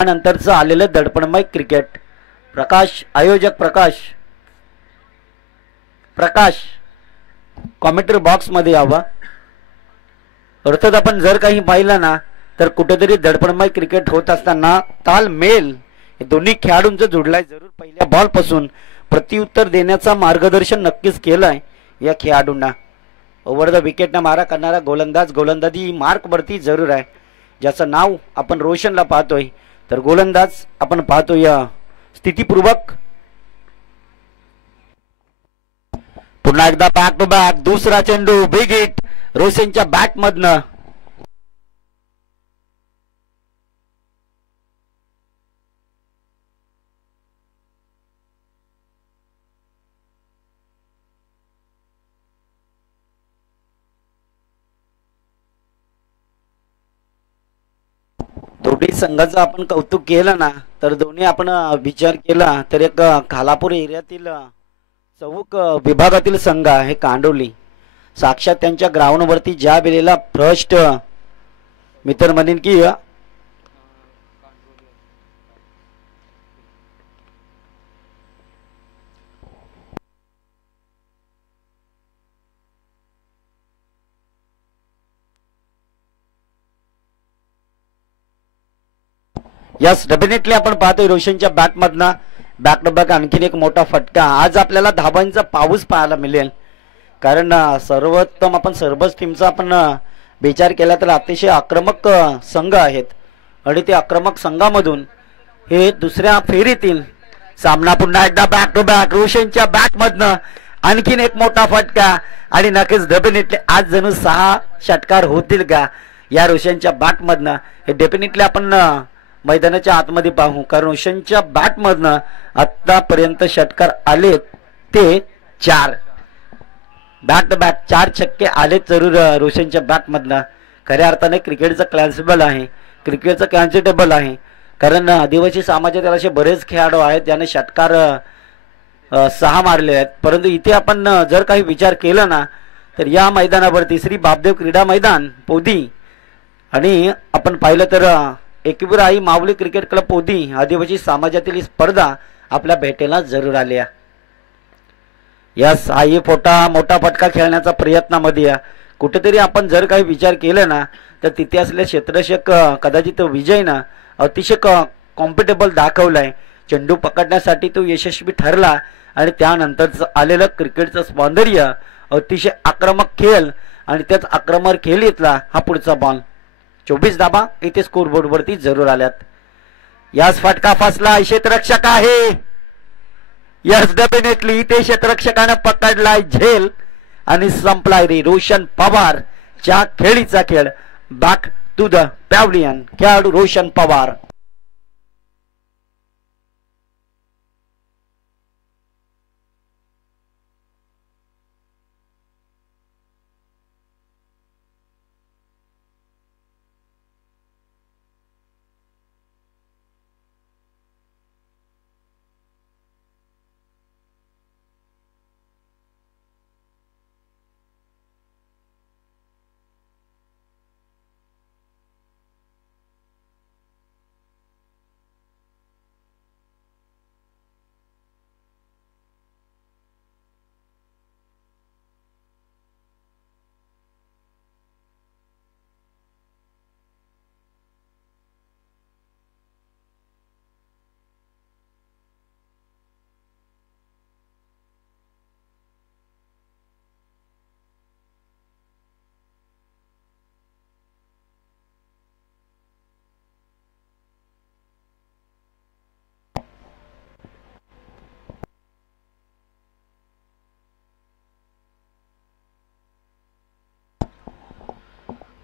त्यानंतरचं आलेलं दडपणमय क्रिकेट. प्रकाश आयोजक प्रकाश कॉमेंट्री बॉक्समध्ये यावा. अर्थात आपण जर काही पाहिलं ना तर कुठेतरी दडपणमय क्रिकेट होत असताना तालमेल दोन्ही खेळाडूंचं जुडलाय जरूर. पहिल्या बॉलपासून प्रत्युत्तर देण्याचा मार्गदर्शन नक्कीच केलंय या खेळाडूंना. ओव्हर द विकेटनं मारा करणारा गोलंदाजी मार्कवरती जरूर आहे, ज्याचं नाव आपण रोशनला पाहतोय. तर गोलंदाज आपण पाहतोय स्थितीपूर्वक. पुन्हा एकदा बॅक टू बॅक दुसरा चेंडू बिग हिट रोशनच्या बॅट मधनं. दोन्ही संघाचं आपण कौतुक केलं ना तर दोन्ही आपण विचार केला तर एक खालापूर एरियातील चौक विभागातील संघ आहे कांडोली. साक्षात त्यांच्या ग्राउंडवरती ज्या वेळेला फर्स्ट मित्र म्हणेन की यस डेफिनेटली आपण पाहतोय रोशनच्या बॅट मधनं बॅक टू बॅक आणखीन एक मोठा फटका. आज आपल्याला धाबांचा पाऊस पाहायला मिळेल, कारण सर्वोत्तम आपण सर्वच टीमचा आपण विचार केला तर अतिशय आक्रमक संघ आहेत आणि ते आक्रमक संघामधून हे दुसऱ्या फेरीतील सामना. पुन्हा एकदा बॅक टू बॅक रोशनच्या बॅट मधनं आणखीन एक मोठा फटका आणि नक्कीच डेफिनेटली आज जणू 6 षटकार होतील का या रोशनच्या बॅट मधनं हे डेफिनेटली आपण मैदानाच्या आतमध्ये पाहू, कारण रोशनच्या बॅट मधनं आतापर्यंत षटकार आले ते 4. बॅक टू बॅक 4 छक्के आले जरूर रोशनच्या बॅट मधनं. खऱ्या अर्थाने क्रिकेटचं क्लॅन्सेबल आहे, क्रिकेटचं कॅन्सेटेबल आहे, कारण आदिवासी समाजातील असे बरेच खेळाडू आहेत ज्याने षटकार 6 मारले आहेत. परंतु इथे आपण जर काही विचार केला ना तर या मैदानावरती श्री बापदेव क्रीडा मैदान पोदी आणि आपण पाहिलं तर एकवीर आई माऊली क्रिकेट क्लब पोदी आदिवासी समाजातील ही स्पर्धा आपल्या भेटेला जरूर आल्या. यस आई मोठा फटका खेळण्याचा प्रयत्नामध्ये कुठेतरी आपण जर काही विचार केला ना तर तिथे असलेले क्षेत्ररक्षक कदाचित विजय ना अतिशय कॉम्फर्टेबल दाखवलाय. चेंडू पकडण्यासाठी तो यशस्वी ठरला आणि त्यानंतरचं आलेलं क्रिकेटचं सौंदर्य अतिशय आक्रमक खेळ आणि त्याच आक्रमक खेळ घेतला हा पुढचा बॉल. 24 धाबा इथे स्कोरबोर्ड वरती जरूर आल्यात. यास फटका फसला क्षेत्ररक्षक आहे. यस डेफिनेटली इथे क्षेत्ररक्षकाने पकडलाय झेल आणि संपलाय रे रोशन पवार च्या खेळीचा खेळ. बॅक टू द पॅव्हलियन खेळाडू रोशन पवार.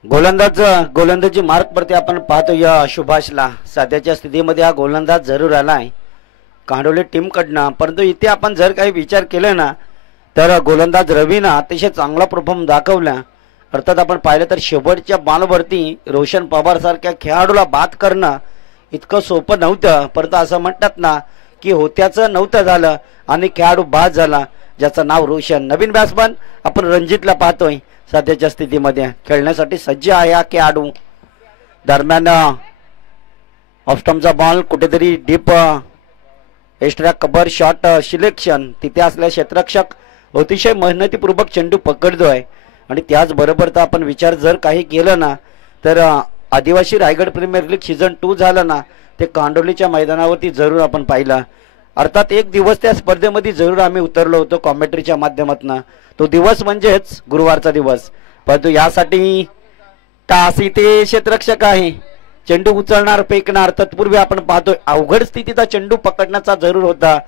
गोलंदाजी मार्क वरती आपण पाहतो या सुभाषला. सध्याच्या स्थितीमध्ये हा गोलंदाज जरूर आलाय कांडोली टीम कडनं, परंतु इथे आपण जर काही विचार केला ना तर गोलंदाज रवीनं अतिशय चांगला परफॉर्म दाखवला. अर्थात आपण पाहिलं तर शेवटच्या बॉलवरती रोशन पवार सारख्या खेळाडूला बाद करणं इतकं सोपं नव्हतं, परंतु असं म्हणतात ना की होत्याचं नव्हतं झालं आणि खेळाडू बाद झाला, ज्याचं नाव रोशन. नवीन बॅट्समन आपण रणजितला पाहतोय सध्याच्या स्थितीमध्ये खेळण्यासाठी सज्ज आहे हा खेळाडू. दरम्यान ऑफ स्टंपचा बॉल कुठेतरी डीप एक्स्ट्रा कबर शॉट सिलेक्शन तिथे असलेला क्षेत्ररक्षक अतिशय मेहनतीपूर्वक चेंडू पकडतोय. आणि त्याचबरोबर तर आपण विचार जर काही केलं ना तर आदिवासी रायगड प्रीमियर लीग सीझन 2 झालं ना ते कांडोलीच्या मैदानावरती जरूर आपण पाहिलं. अर्थात एक दिवस त्या स्पर्धेमध्ये जरूर आम्ही उतरलो होतो कॉमेंट्रीच्या माध्यमातून. तो दिवस म्हणजेच गुरुवारचा दिवस. परंतु यासाठी तास इथे क्षेत्ररक्षक आहे, चेंडू उचलणार फेकणार. तत्पूर्वी आपण पाहतोय अवघड स्थितीचा चेंडू पकडण्याचा जरूर होता,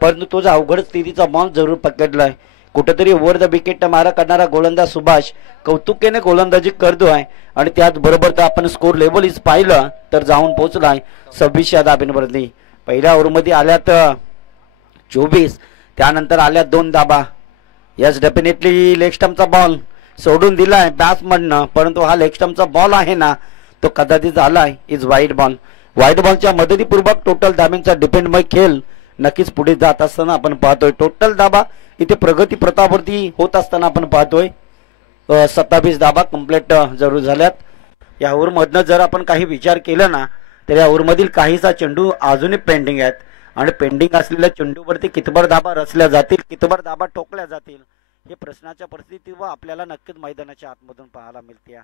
परंतु तो अवघड स्थितीचा बॉल जरूर पकडलाय. कुठेतरी ओव्हर द विकेट मारा करणारा गोलंदाज सुभाष कौतुकेने गोलंदाजी करतोय. आणि त्याचबरोबर तर आपण स्कोर लेवल इज पाहिलं तर जाऊन पोहोचलाय 26 धाब्यांवरती. पहिल्या ओव्हरमध्ये आल्यात 24, त्यानंतर आल्यात 2 धाबा. यस डेफिनेटली लेग स्टंपचा बॉल सोडून दिलाय बॅट्समननं, परंतु हा लेग स्टंपचा बॉल आहे ना तो कदाचित आलाय इज वाईड बॉल. वाईड बॉलच्या मदतीपूर्वक टोटल धाब्यांचा डिपेंडमय खेळ नक्कीच पुढे जात असताना आपण पाहतोय. टोटल धाबा इथे प्रगती प्रतापवरती होत असताना आपण पाहतोय 27 धाबा कंप्लीट जरूर झाल्यात. या ओव्हरमधनं जर आपण काही विचार केला ना तर या ओव्हरमधील काहीसा चेंडू अजूनही पेंडिंग आहेत आणि पेंडिंग असलेल्या चेंडूवरती कितभर धाबा रचल्या जातील, कितभर धाबा ठोकल्या जातील हे प्रश्नाच्या परिस्थितीवर आपल्याला नक्कीच मैदानाच्या आतमधून पाहायला मिळते.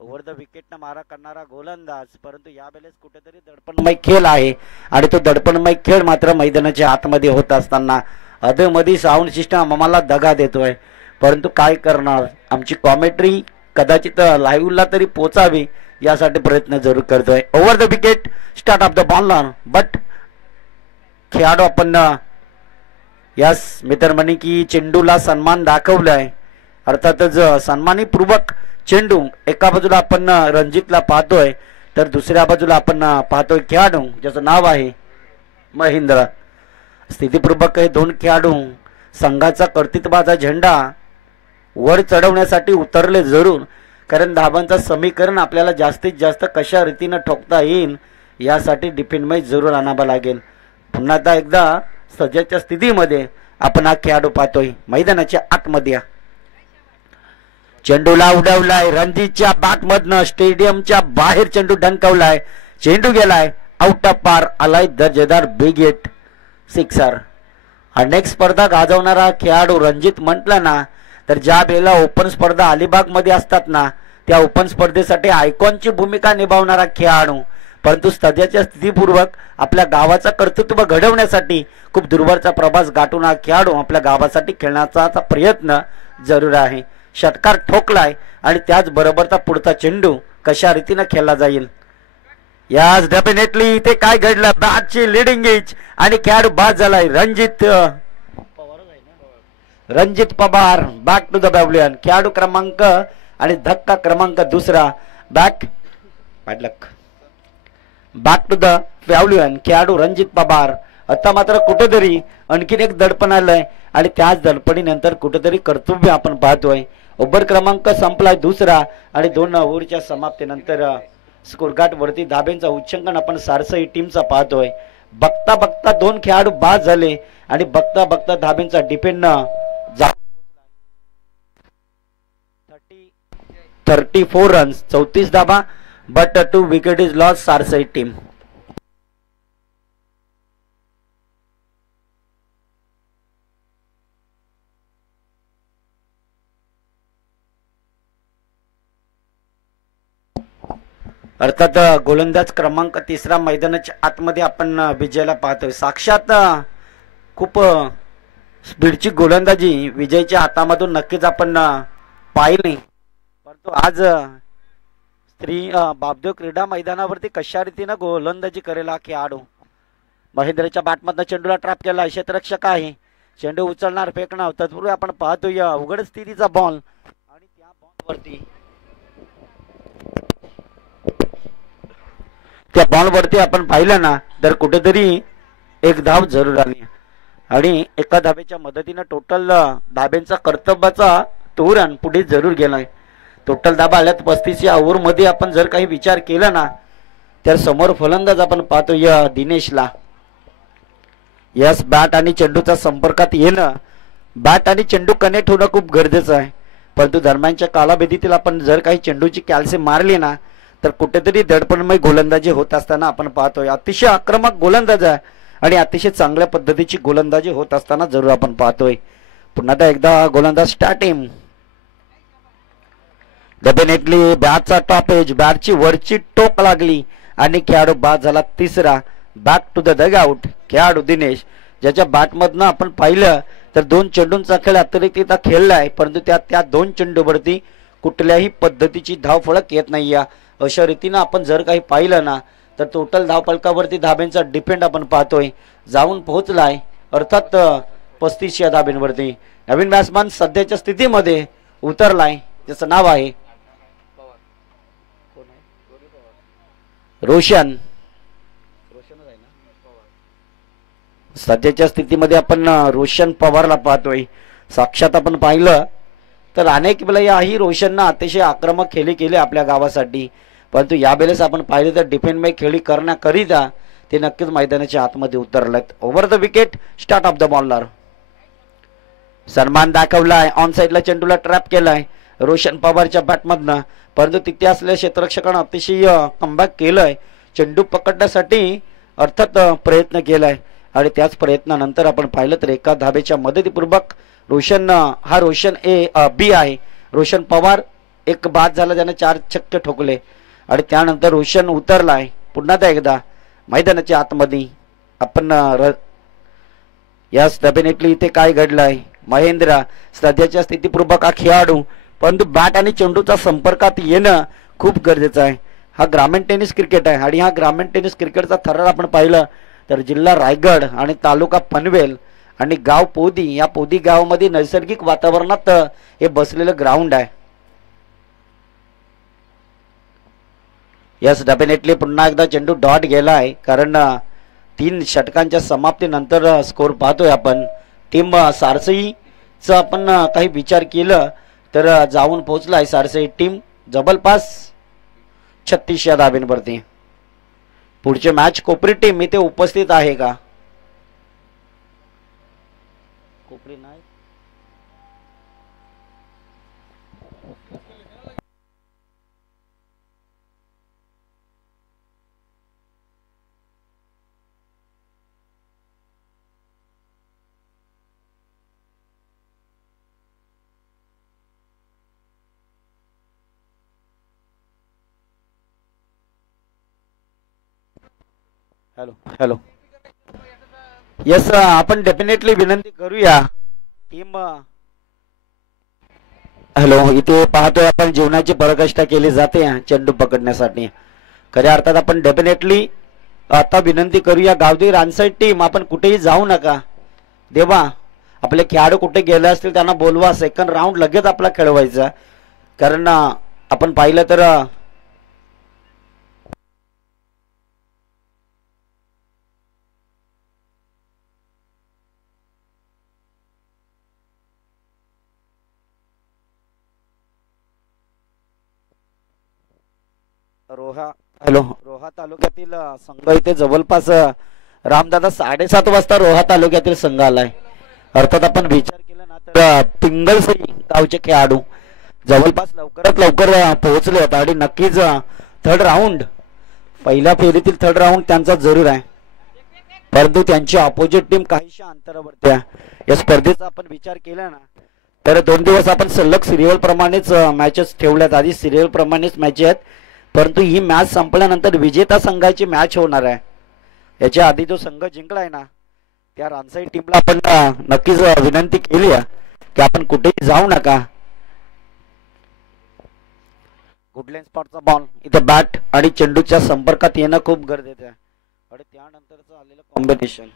ओव्हर द विकेटनं मारा करणारा गोलंदाज, परंतु यावेळेस कुठेतरी दडपणमय खेळ आहे आणि तो दडपणमय खेळ मात्र मैदानाच्या आतमध्ये होत असताना अधेमध्ये साऊंड सिस्टम आम्हाला दगा देतोय. परंतु काय करणार, आमची कॉमेंट्री कदाचित लाईव्हला तरी पोचावी यासाठी प्रयत्न जरूर करतोय. Over the wicket start of the ball but खेळाडू आपण यास मित्रमणी की चेंडूला सन्मान दाखवलाय. अर्थातच सन्मानीपूर्वक चेंडू एका बाजूला आपण रणजितला पाहतोय तर दुसऱ्या बाजूला आपण पाहतोय खेळाडू ज्याचं नाव आहे महेंद्र. स्थितीपूर्वक हे 2 खेळाडू संघाचा कर्तृत्वाचा झेंडा वर चढवण्यासाठी उतरले जरूर, कारण धाबांचं समीकरण आपल्याला जास्तीत जास्त कशा रीतीनं ठोकता येईल यासाठी डिफेंडमय जरूर आणावं लागेल. पुन्हा एकदा सध्याच्या स्थितीमध्ये आपण हा खेळाडू पाहतोय मैदानाच्या आतमध्ये. चेंडूला उडवलाय रणजितच्या बॅटमधनं स्टेडियमच्या बाहेर चेंडू ढंकवलाय, चेंडू गेलाय आउट ऑफ पार, आलाय दर्जेदार बिग हिट सिक्सर. अनेक स्पर्धा गाजवणारा खेळाडू रणजित म्हटलं ना तर ज्या वेळेला ओपन स्पर्धा अलिबाग मध्ये असतात ना त्या ओपन स्पर्धेसाठी आयकॉनची भूमिका निभावणारा खेळाडू, परंतु सध्याच्या स्थितीपूर्वक आपल्या गावाचं कर्तृत्व घडवण्यासाठी खूप दूरवरचा प्रवास गाठून हा खेळाडू आपल्या गावासाठी खेळण्याचा प्रयत्न जरूर आहे. षटकार ठोकलाय आणि त्याचबरोबरचा पुढचा चेंडू कशा रीतीनं खेळला जाईल. यास डेफिनेटली इथे काय घडलं, बॅटची लिडिंग एज आणि खेळाडू बाद झालाय Ranjit Pawar back to the pavilion. खेळाडू क्रमांक आणि धक्का क्रमांक 2 बॅक टू द पॅव्हलियन खेळाडू रणजित पवार. आता मात्र कुठेतरी आणखीन एक दडपण आलंय आणि त्याच दडपणीनंतर कुठेतरी कर्तव्य आपण पाहतोय. ओव्हर क्रमांक संपलाय 2 आणि 2 ओव्हरच्या समाप्तीनंतर स्कोरकार्ड वरती धाब्यांचा उच्चांकन आपण सारसई टीमचा पाहतोय. बघता बघता 2 खेळाडू बाद झाले आणि बघता बघता धाब्यांचा डिपेंड 34 रन्स 34 धाबा बट 2 विकेट इज लॉस सारसई टीम. अर्थात गोलंदाज क्रमांक 3 मैदानाच्या आतमध्ये आपण विजयला पाहतोय. साक्षात खूप स्पीडची गोलंदाजी विजयच्या हातामधून नक्कीच आपण पाहिली, परंतु आज बापदेव क्रीडा मैदानावरती कशा रीतीनं गोलंदाजी करेल हा खेळाडू. महेंद्रच्या बॅटमधनं चेंडूला ट्रॅप केला, क्षेत्ररक्षक आहे, चेंडू उचलणार फेकणार. तत्पूर्वी आपण पाहतोय अवघड स्थितीचा बॉल आणि त्या बॉलवरती आपण पाहिलं ना तर कुठेतरी एक धाव जरूर आली आणि एका धाब्याच्या मदतीनं टोटल धाब्यांचा कर्तव्याचा तोरण पुढे जरूर गेलाय. टोटल धाबा आल्यात 35 या ओव्हर मध्ये. आपण जर काही विचार केला ना तर समोर फलंदाज आपण पाहतोय दिनेशला. यस बॅट आणि चेंडूचा संपर्कात येणं, बॅट आणि चेंडू कनेक्ट होणं खूप गरजेचं आहे, परंतु दरम्यानच्या कालावधीतील आपण जर काही चेंडूची कॅल्सी मारली ना तर कुठेतरी दडपणमय गोलंदाजी होत असताना आपण पाहतोय. अतिशय आक्रमक गोलंदाज आहे आणि अतिशय चांगल्या पद्धतीची गोलंदाजी होत असताना जरूर आपण पाहतोय. पुन्हा एकदा गोलंदाज स्टार्टिंग. डेफिनेटली बॅटचा टॉप एज, बॅटची वरची टोक लागली आणि खेळाडू बाद झाला तिसरा. Back to the dugout. खेळाडू दिनेश, ज्याच्या बॅटमधनं आपण पाहिलं तर 2 चेंडूंचा खेळ अतिरिक्तरित्या खेळलाय, परंतु त्या 2 चेंडूवरती कुठल्याही पद्धतीची धावफलक येत नाही. अशा रीतीनं आपण जर काही पाहिलं ना तर टोटल धावफलकावरती धाब्यांचा डिपेंड आपण पाहतोय जाऊन पोहोचलाय, अर्थात 35 या धाब्यांवरती. नवीन बॅट्समन सध्याच्या स्थितीमध्ये उतरलाय, ज्याचं नाव आहे रोशन. सध्याच्या स्थितीमध्ये आपण रोशन पवारला पाहतोय. साक्षात आपण पाहिलं तर अनेक वेळा याही रोशननं अतिशय आक्रमक खेळी केली आपल्या गावासाठी, परंतु यावेळेस आपण पाहिलं तर डिफेंडमय खेळी करण्याकरिता ते नक्कीच मैदानाच्या आतमध्ये उतरलेत. Over the wicket, start of the bowler. सन्मान दाखवलाय, ऑन साईडला चेंडूला ट्रॅप केलाय रोशन पवारच्या बॅटमधनं, परंतु तिथे असलेल्या क्षेत्ररक्षकानं अतिशय कमबॅक केलंय. चेंडू पकडण्यासाठी अर्थात प्रयत्न केलाय आणि त्याच प्रयत्नानंतर आपण पाहिलं तर एका धाबेच्या मदतीपूर्वक रोशन बी आहे. रोशन पवार एक बाद झाला, त्याने 4 छक्के ठोकले आणि त्यानंतर रोशन उतरलाय पुन्हा एकदा मैदानाच्या आतमध्ये. आपण यस डेफिनेटली इथे काय घडलंय, महेंद्र सध्याच्या स्थितीपूर्वक हा खेळाडू, परंतु बॅट आणि चेंडूचा संपर्कात येणं खूप गरजेचं आहे. हा ग्रामीण टेनिस क्रिकेट आहे आणि हा ग्रामीण टेनिस क्रिकेटचा थरार आपण पाहिलं तर जिल्हा रायगड आणि तालुका पनवेल आणि गाव पोदी, या पोदी गावामध्ये नैसर्गिक वातावरणात हे बसलेलं ग्राउंड आहे. यस डेफिनेटली पुन्हा एकदा चेंडू डॉट गेलाय, कारण 3 षटकांच्या समाप्तीनंतर स्कोर पाहतोय आपण. टीम सारसईचा आपण काही विचार केलं तर जाऊन पोहोचलाय सारसई टीम जबलपास 36 या धाब्यांवरती. पुढचे मॅच कोपरी टीम इथे उपस्थित आहे का? कोपरी नाही. Hello hello. येस, आपण डेफिनेटली विनंती करूया टीम. हॅलो, इथे पाहतोय आपण जीवनाची पराकाष्ठा केली जाते चेंडू पकडण्यासाठी. खऱ्या अर्थात आपण डेफिनेटली आता विनंती करूया गावदेवी रानसाईड टीम, आपण कुठेही जाऊ नका. देवा आपले खेळाडू कुठे गेले असतील त्यांना बोलवा, सेकंड राऊंड लगेच आपला खेळवायचा. कारण आपण पाहिलं तर रोहा तालुक्यातील संघ इथे जवळपास रामदादा 7:30 वाजता रोहा तालुक्यातील संघ आलाय. अर्थात आपण विचार केला ना तर पिंगलसई गावचे खेळाडू जवळपास लवकरात लवकर पोहोचले होते आणि नक्कीच थर्ड राऊंड, पहिल्या फेरीतील थर्ड राऊंड त्यांचा जरूर आहे, परंतु त्यांची ऑपोजिट टीम काहीशा अंतरावरती आहे. या स्पर्धेचा आपण विचार केला ना तर 2 दिवस आपण सलग सिरियल प्रमाणेच मॅचेस ठेवल्यात. आधी सिरियल प्रमाणेच मॅच आहेत, परंतु ही मॅच संपल्यानंतर विजेता संघाची मॅच होणार आहे. याच्या आधी जो संघ जिंकलाय ना त्या रानसाई टीमला आपण नक्कीच विनंती केली आहे की आपण कुठेही जाऊ नका. गुडलँड स्पॉटचा बॉल, इथे बॅट आणि चेंडूच्या संपर्कात येणं खूप गरजेचं आहे आणि त्यानंतरचं आलेलं कॉम्बिनेशन.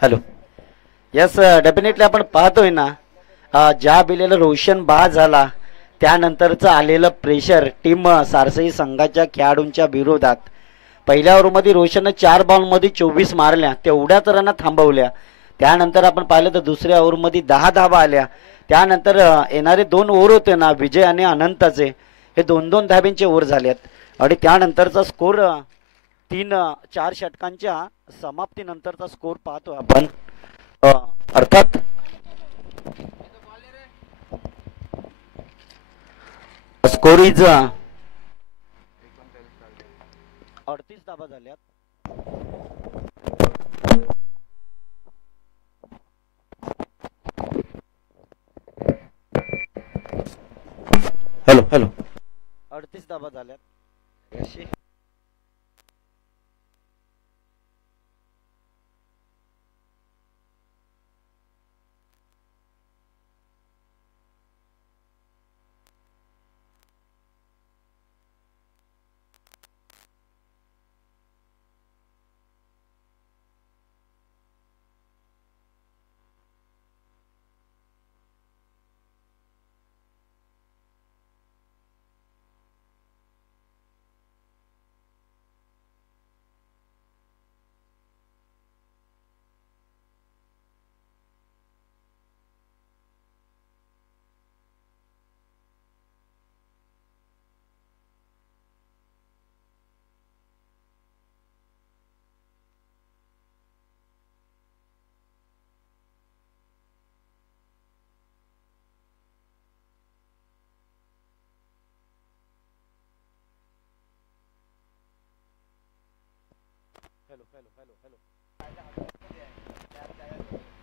हॅलो. यस, डेफिनेटली आपण पाहतोय ना, ज्या बिलेला रोशन बाद झाला त्यानंतरचं आलेलं प्रेशर टीम सारसई संघाच्या खेळाडूंच्या विरोधात. पहिल्या ओव्हरमध्ये रोशननं 4 बॉलमध्ये 24 मारल्या, तेवढ्याच रन थांबवल्या. त्यानंतर आपण पाहिलं तर दुसऱ्या ओव्हरमध्ये 10 धावा आल्या. त्यानंतर येणारे 2 ओव्हर होते ना विजय आणि अनंताचे, हे 2-2 धाब्यांचे ओव्हर झालेत आणि त्यानंतरचा स्कोर 3-4 षटकांच्या समाप्तीनंतरचा स्कोर पाहतोय आपण. अर्थात स्कोर इज 38 धाबा झाल्यात. Hello hello. 38 धाबा झाल्यात.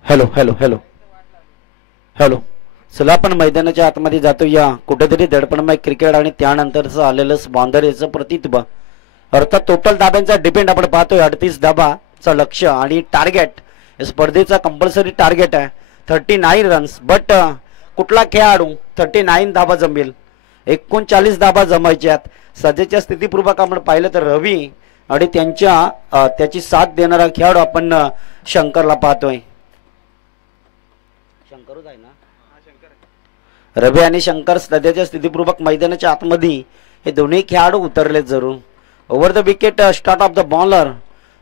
Hello hello hello hello. चला आपण मैदानाच्या आतमध्ये जातो. या कुठेतरी दडपणमय क्रिकेट आणि त्यानंतरचं आलेलं स्पॉन्दरेचं प्रतित्व. अर्थात टोटल धाब्यांचा डिपेंड आपण पाहतोय. 38 धाबाचं लक्ष आणि टार्गेट स्पर्धेचा कंपल्सरी टार्गेट आहे 39 रन्स. बट कुठला खेळाडू 39 धाबा जमेल? 39 धाबा जमायच्यात. सध्याच्या स्थितीपूर्वक आपण पाहिलं तर रवी आणि त्याची साथ देणारा खेळाडू आपण शंकरला पाहतोय. शंकरच आहे ना? रवी आणि शंकर सध्याच्या स्थितीपूर्वक मैदानाच्या आतमध्ये हे दोन्ही खेळाडू उतरले जरूर. Over the wicket start of the bowler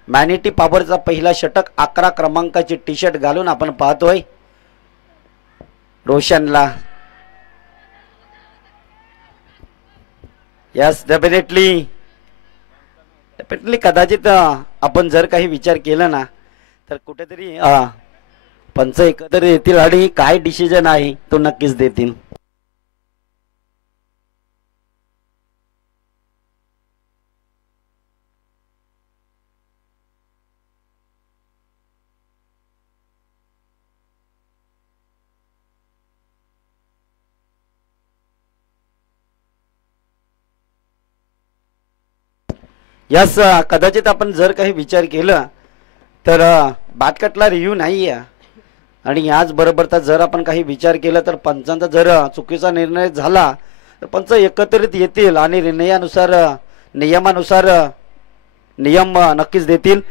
मॅनिटी पॉवरचा पहिला षटक 11 क्रमांकाची टी शर्ट घालून आपण पाहतोय रोशनला. यस, डेफिनेटली कदाचित आपण जर काही विचार केला ना तर कुठेतरी पंच एकत्र येतील आणि काय डिसिजन आहे तो नक्कीच देतील. यस, कदाचित आपण जर काही विचार केला तर बाटकटला रिव्ह्यू नाही आहे आणि याचबरोबरचा जर आपण काही विचार केला तर पंचांचा जर चुकीचा निर्णय झाला तर पंच एकत्रित येतील आणि नियमानुसार नियम नक्कीच देतील.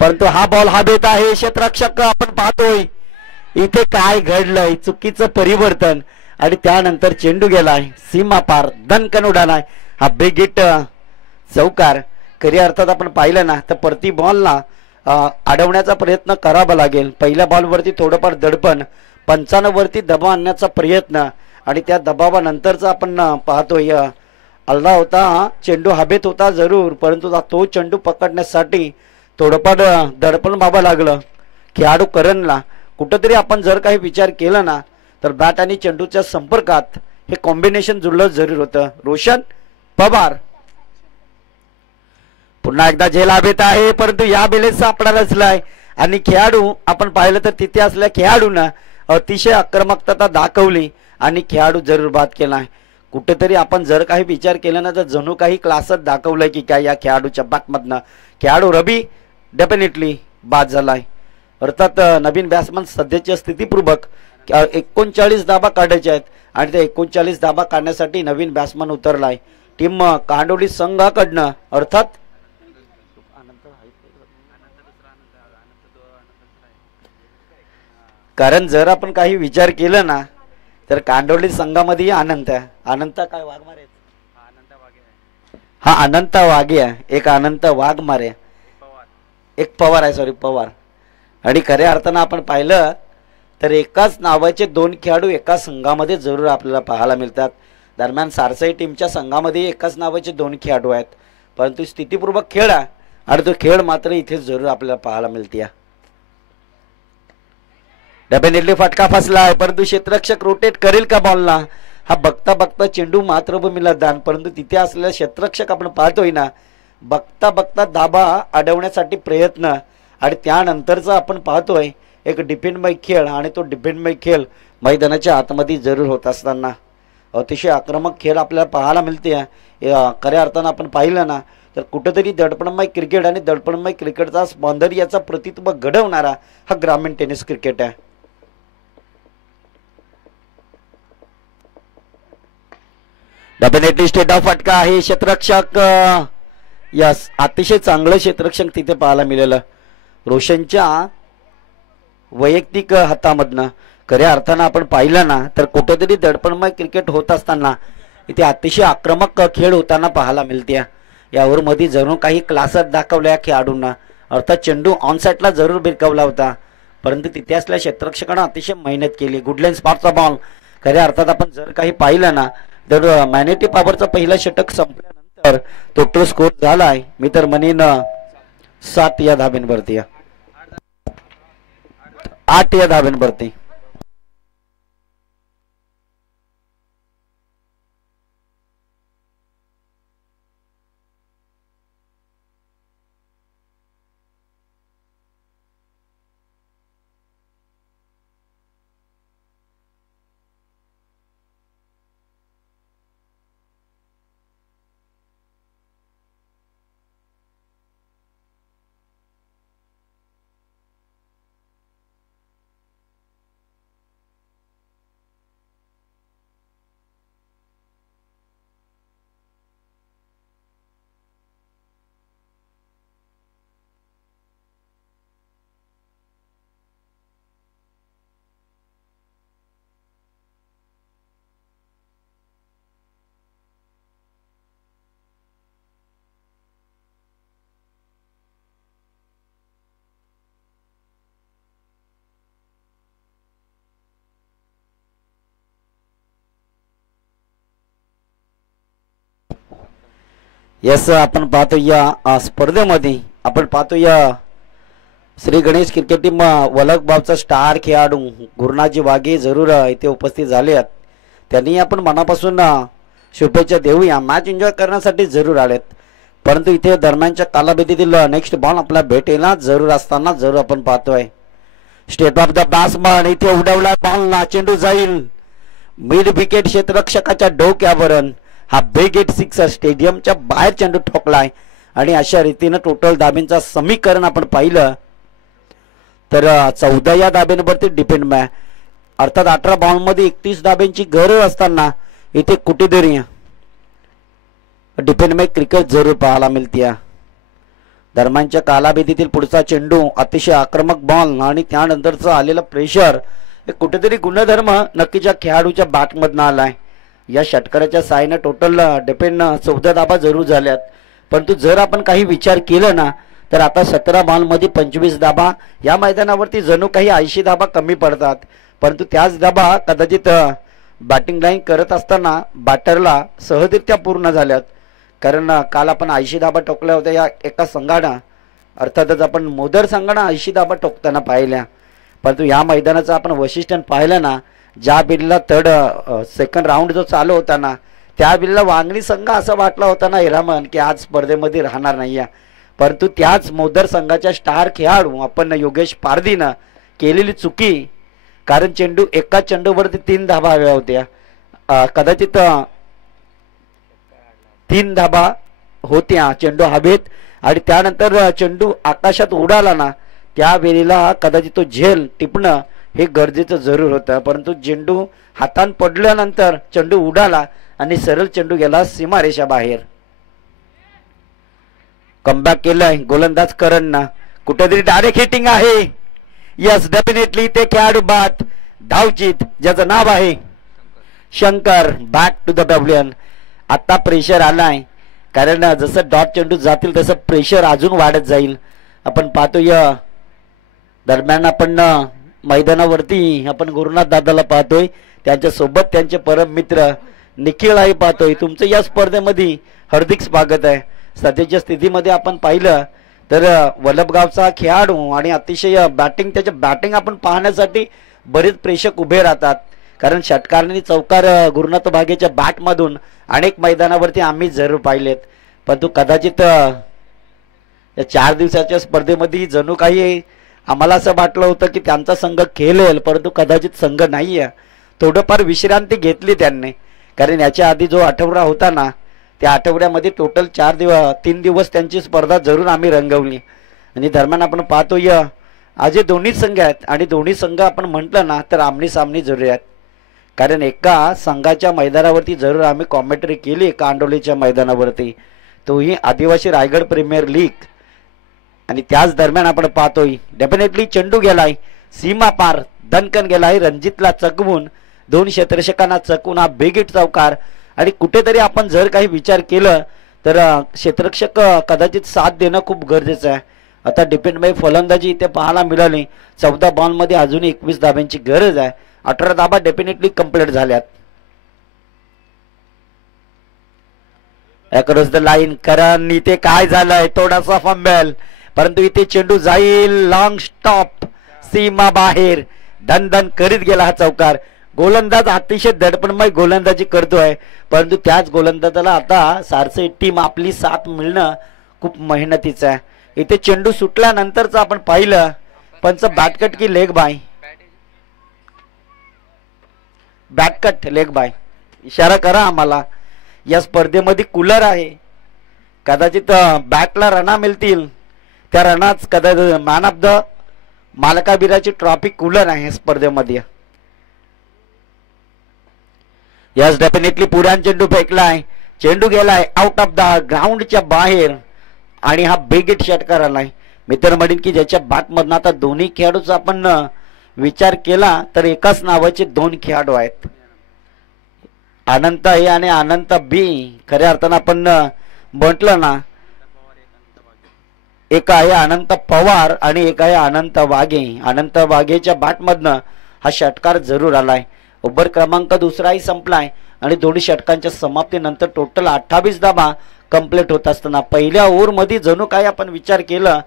परंतु हा बॉल हा बेत आहे. क्षेत्ररक्षक आपण पाहतोय इथे काय घडलंय, चुकीचं परिवर्तन आणि त्यानंतर चेंडू गेलाय सीमा पार, दणकन उडालाय. हा बिग हिट चौकार. खऱ्या अर्थात आपण पाहिलं ना तर प्रति बॉलला अडवण्याचा प्रयत्न करावा लागेल. पहिल्या बॉलवरती थोडंफार दडपण, 95 वरती दबाव आणण्याचा प्रयत्न आणि त्या दबावानंतरचा आपण पाहतोय आला होता. चेंडू हवेत होता जरूर, परंतु तो चेंडू पकडण्यासाठी थोडंफार दडपण व्हावं लागलं खेळाडू करणला. कुठंतरी आपण जर काही विचार केला ना तर बॅट आणि चेंडूच्या संपर्कात हे कॉम्बिनेशन जुळलं जरूर होतं. रोशन पवार पुन्हा एकदा झेल हवेत आहे, परंतु या बेलेस सापडा रचलाय आणि खेळाडू आपण पाहिलं तर तिथे असल्या खेळाडूंना अतिशय आक्रमकता दाखवली आणि खेळाडू जरूर बाद केलाय. कुठेतरी आपण जर काही विचार केला ना तर जणू काही क्लासच दाखवलंय की काय या खेळाडूच्या बॅटमधनं. खेळाडू रवी डेफिनेटली बाद झालाय. अर्थात नवीन बॅट्समन सध्याच्या स्थितीपूर्वक 39 धाबा काढायचे आहेत आणि ते 39 धाबा काढण्यासाठी नवीन बॅट्समन उतरलाय टीम कांडोली संघाकडनं. अर्थात कारण जर आपण काही विचार केला ना तर कांडोली संघामध्ये अनंत आहे. अनंत काय वाघमारे, हा अनंत वाघे आहे, एक अनंत वाघमारे, एक पवार आहे, सॉरी पवार. आणि खऱ्या अर्थानं आपण पाहिलं तर एकाच नावाचे दोन खेळाडू एका संघामध्ये जरूर आपल्याला पाहायला मिळतात. दरम्यान सारसाई टीमच्या संघामध्ये एकाच नावाचे दोन खेळाडू आहेत, परंतु स्थितीपूर्वक खेळ आहे आणि तो खेळ मात्र इथे जरूर आपल्याला पाहायला मिळते. डेफिनेटली फटका फसला आहे, परंतु क्षेत्ररक्षक रोटेट करेल का बॉलला हा बघता बघता चेंडू मातृभूमीला दान. परंतु तिथे असलेला क्षेत्ररक्षक आपण पाहतोय ना, बघता बघता दाबा अडवण्यासाठी प्रयत्न आणि त्यानंतरचा आपण पाहतोय एक डिफेंडमय खेळ आणि तो डिफेंडमय खेळ मैदानाच्या आतमध्ये जरूर होत असताना अतिशय आक्रमक खेळ आपल्याला पाहायला मिळते. खऱ्या अर्थानं आपण पाहिलं ना तर कुठेतरी दडपणमय क्रिकेट आणि दडपणमय क्रिकेटचा सौंदर्याचा प्रतित्व घडवणारा हा ग्रामीण टेनिस क्रिकेट आहे. डेफिनेटली स्टेट ऑफ फटका आहे. क्षेत्ररक्षक यस, अतिशय चांगलं क्षेत्ररक्षक तिथे पाहायला मिळालं रोशनच्या वैयक्तिक हातामधनं. खऱ्या अर्थानं आपण पाहिलं ना तर कुठेतरी दडपणमय क्रिकेट होत असताना इथे अतिशय आक्रमक खेळ होताना पाहायला मिळते. यावर मध्ये जरूर काही क्लासेस दाखवल्या खेळाडूंना, अर्थात चेंडू ऑन साईडला जरूर भिरकावला होता, परंतु तिथे असल्या क्षेत्ररक्षकांना अतिशय मेहनत केली. गुडलाईन स्पॉटचा बॉल. खऱ्या अर्थात आपण जर काही पाहिलं ना तर मॅनेटी पॉवरचा पहिला षटक संपल्यानंतर टोटल स्कोर झालाय मी तर म्हणेन 7 या धाब्यांवरती, 8 या धाब्यांवरती. यस, आपण पाहतो या स्पर्धेमध्ये आपण पाहतो या श्री गणेश क्रिकेट टीम वलकबावचा स्टार खेळाडू गुरुनाथजी वाघे जरूर इथे उपस्थित झाले आहेत. त्यांनी आपण मनापासून शुभेच्छा देऊया. मॅच एन्जॉय करण्यासाठी जरूर आलेत, परंतु इथे दरम्यानच्या कालावधीतील नेक्स्ट बॉल आपला भेटेला जरूर असताना जरूर आपण पाहतोय. स्टेट ऑफ द बॅट्समन इथे उडवला बॉल ना, चेंडू जाईल मिड विकेट क्षेत्ररक्षकाच्या डोक्यावरून. हा बिग हिट सिक्सर स्टेडियमच्या बाहेर चेंडू ठोकलाय आणि अशा रीतीनं टोटल धाब्यांचं समीकरण आपण पाहिलं तर 14 या धाब्यांवरती डिपेंड मॅ, अर्थात 18 बॉलमध्ये 31 धाब्यांची गरज असताना इथे कुठेतरी डिपेंड मॅ क्रिकेट जरूर पाहायला मिळते. दरम्यानच्या कालावधीतील पुढचा चेंडू अतिशय आक्रमक बॉल आणि त्यानंतरचं आलेलं प्रेशर हे कुठेतरी गुणधर्म नक्कीच्या खेळाडूच्या बॅटमधनं आलाय. या षटकाराच्या साहाय्याने टोटल डिपेंड 14 धाबा जरूर झाल्यात, परंतु जर आपण काही विचार केला ना तर आता 17 बॉलमध्ये 25 धाबा या मैदानावरती जणू काही 80 धाबा कमी पडतात, परंतु त्याच धाबा कदाचित बॅटिंग लाईन करत असताना बॅटरला सहजरित्या पूर्ण झाल्यात. कारण काल आपण 80 धाबा ठोकल्या होत्या या एका संघानं, अर्थातच आपण मोदर संघानं 80 धाबा ठोकताना पाहिल्या, परंतु या मैदानाचं आपण वैशिष्ट्य पाहिलं ना, ज्या बिलला थर्ड सेकंड राऊंड जो चालू होता ना त्या बिलला वांगणी संघ असं वाटला होता ना हिरामन की आज स्पर्धेमध्ये राहणार नाही, परंतु त्याच मोदर संघाच्या स्टार खेळाडू आपण योगेश पारदीनं केलेली चुकी, कारण चेंडू एका चेंडूवरती 3 धाबा हव्या होत्या, कदाचित 3 धाबा होत्या चेंडू हवेत आणि त्यानंतर चेंडू आकाशात उडाला ना त्यावेळेला कदाचित तो झेल टिपणं हे गरजेचं जरूर होतं, परंतु चेंडू हातान पडल्यानंतर चेंडू उडाला आणि सरळ चेंडू गेला सीमारेषा बाहेर. कमबॅक केलाय गोलंदाज करणनं, कुठेतरी डायरेक्ट हिटिंग आहे यस डेफिनेटली ते खेळाडू बाद धावचित ज्याचं नाव आहे Shankar back to the pavilion. आता प्रेशर आलाय कारण जसं डॉट चेंडू जातील तसं प्रेशर अजून वाढत जाईल. आपण पाहतोय दरम्यान आपण मैदानावरती आपण गुरुनाथ दादाला पाहतोय, त्यांच्या सोबत त्यांचे परम मित्र निखिल पाहतोय. तुमचं या स्पर्धेमध्ये हार्दिक स्वागत आहे. सध्याच्या स्थितीमध्ये आपण पाहिलं तर वल्लभगावचा खेळाडू आणि अतिशय बॅटिंग त्याच्या बॅटिंग आपण पाहण्यासाठी बरेच प्रेक्षक उभे राहतात, कारण षटकार चौकार गुरुनाथ बागेच्या बॅटमधून अनेक मैदानावरती आम्ही जरूर पाहिलेत. परंतु कदाचित या 4 दिवसाच्या स्पर्धेमध्ये जणू काही आम्हाला असं वाटलं होतं की त्यांचा संघ खेळेल, परंतु कदाचित संघ नाही आहे. थोडंफार विश्रांती घेतली त्यांनी, कारण याच्या आधी जो आठवडा होता ना त्या आठवड्यामध्ये टोटल 3 दिवस त्यांची स्पर्धा जरूर आम्ही रंगवली. आणि दरम्यान आपण पाहतोय आज हे दोन्ही संघ आहेत आणि दोन्ही संघ आपण म्हटलं ना तर आमनी सामनी जरूर आहेत, कारण एका संघाच्या मैदानावरती जरूर आम्ही कॉमेंट्री केली कांडोलीच्या मैदानावरती, तोही आदिवासी रायगड प्रीमियर लीग. आणि त्याच दरम्यान आपण पाहतोय डेफिनेटली चेंडू गेलाय सीमा पार, दणकन गेलाय रणजितला चकवून 2 क्षेत्ररक्षकांना चकवून हा बिग हिट चौकार. आणि कुठेतरी आपण जर काही विचार केलं तर क्षेत्ररक्षक कदाचित साथ देणं खूप गरजेचं आहे. आता डिपेंड बाय फलंदाजी इथे पाहायला मिळाली. 14 बॉलमध्ये अजून 21 धाब्यांची गरज आहे. 18 धाबा डेफिनेटली कंप्लीट झाल्यात. अक्रॉस द लाईन करण इथे काय झालंय थोडासा फंबल, परंतु इथे चेंडू जाईल लॉंग स्टॉप सीमा बाहेर, धन धन करीत गेला हा चौकार. गोलंदाज अतिशय दडपणमय गोलंदाजी करतोय, परंतु त्याच गोलंदाजाला आता सारसे टीम आपली साथ मिळणं खूप मेहनतीचं आहे. इथे चेंडू सुटल्यानंतरच आपण पाहिलं पंच बॅटकट की लेग बाय, बॅटकट लेग बाय इशारा करा आम्हाला. या स्पर्धेमध्ये कूलर आहे, कदाचित बॅटला रना मिळतील, त्या रनाच कदाचित मॅन ऑफ द मालकाबीराची ट्रॉफी कूलर आहे स्पर्धेमध्ये. यस डेफिनेटली पुढ्यान चेंडू फेकलाय, चेंडू गेलाय आउट ऑफ द ग्राउंडच्या बाहेर आणि हा बिग हिट षटकार आलाय. मित्र म्हणेन की ज्याच्या बॅटमधून आता दोन्ही खेळाडूचा आपण विचार केला तर एकाच नावाचे 2 खेळाडू आहेत, अनंत ए आणि अनंत बी. खऱ्या अर्थानं आपण म्हटलं ना एक आहे अनंत पवार आणि एक आहे अनंत वाघे. अनंत वाघेच्या बॅटमधनं हा षटकार जरूर आलाय. ओव्हर क्रमांक दुसराही संपलाय आणि दोन्ही षटकांच्या समाप्तीनंतर टोटल 28 धाबा कंप्लीट होत असताना पहिल्या ओव्हरमध्ये जणू काय आपण विचार केला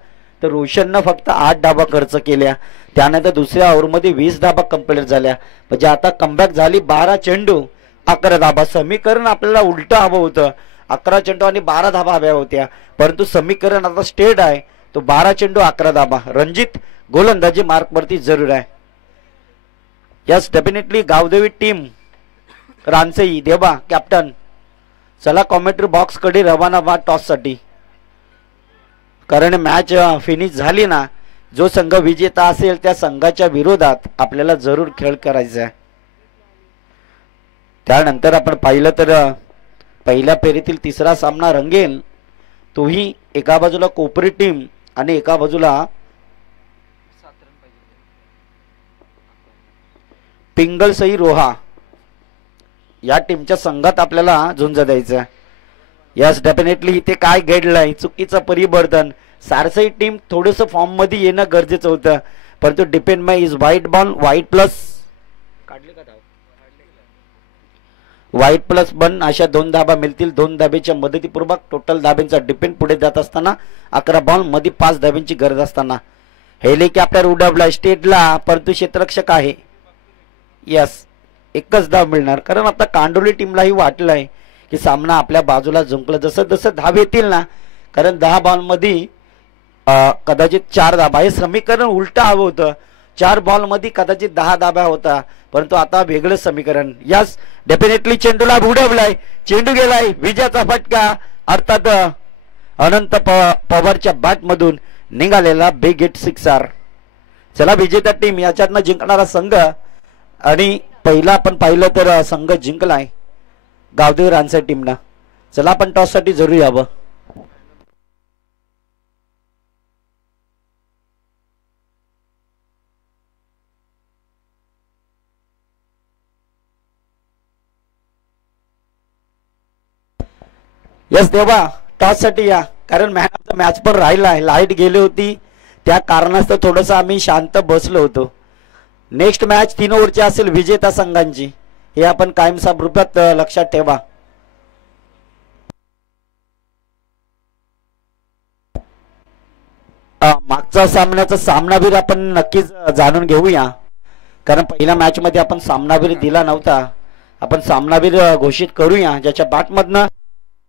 तर रोशननं फक्त 8 धाबा खर्च केल्या, त्यानंतर दुसऱ्या ओव्हरमध्ये 20 धाबा कंप्लीट झाल्या. म्हणजे आता कमबॅक झाली 12 चेंडू 11 धाबा. समीकरण आपल्याला उलट हवं होतं, 11 चेंडू आणि 12 धाबा हव्या होत्या, परंतु समीकरण आता स्टेट आहे तो 12 चेंडू 11 धाबा. रणजित गोलंदाजी मार्कवरती जरूर आहे. Yes definitely Gavdevi team Ransai देवा कॅप्टन. चला कॉमेंट्री बॉक्स कडे रवाना व्हा टॉस साठी, कारण मॅच फिनिश झाली ना जो संघ विजेता असेल त्या संघाच्या विरोधात आपल्याला जरूर खेळ करायचा आहे. त्यानंतर आपण पाहिलं तर पहिल्या फेरीतील तिसरा सामना रंगेल, तोही एका बाजूला कोपरी टीम आणि एका बाजूला पिंगलसई रोहा या टीमच्या संघात आपल्याला झुंज द्यायचं. यस डेफिनेटली इथे काय घडलंय चुकीचं परिवर्तन. सारसई टीम थोडस फॉर्म मध्ये येणं गरजेचं होतं, परंतु depend my is white ball white plus काढले का व्हाईट प्लस बन अशा 2 धाबा मिळतील. 2 धाब्याच्या मदतीपूर्वक टोटल धाब्यांचा डिपेंड पुढे जात असताना 11 बॉल मध्ये 5 धाब्यांची गरज असताना हेलिकॉप्टर उडवला स्टेटला, परंतु क्षेत्ररक्षक आहे. यस एकच धाव मिळणार, कारण आता कांडोली टीमलाही वाटलंय की सामना आपल्या बाजूला जिंकला. जसं जसं धाव येतील ना, कारण 10 बॉल मध्ये कदाचित 4 धाबा, हे समीकरण उलट हवं होतं. 4 बॉल मध्ये कदाचित 10 धाबा होता, परंतु आता वेगळं समीकरण. यस डेफिनेटली चेंडूला उडवलाय, चेंडू गेलाय विजयाचा फटका, अर्थात अनंत पवारच्या बॅट मधून निघालेला बिग हिट सिक्सर. चला विजेता टीम याच्यातनं जिंकणारा संघ, आणि पहिला आपण पाहिलं तर संघ जिंकलाय गावदेवी रानसई टीमनं. चला आपण टॉस साठी जरूर यावं. यस देवा टॉस साठी या, कारण मॅन ऑफ द मॅच पण राहिला आहे. लाईट गेली होती त्या कारणास्तव थोडस आम्ही शांत बसलो होतो. नेक्स्ट मॅच 3 ओव्हरची असेल विजेता संघांची, हे आपण कायमचा रूपात लक्षात ठेवा. मागचा सामन्याचा सामनावीर आपण नक्कीच जाणून घेऊया, कारण पहिल्या मॅच मध्ये आपण सामनावीर दिला नव्हता. आपण सामनावीर घोषित करूया ज्याच्या बॅटमधनं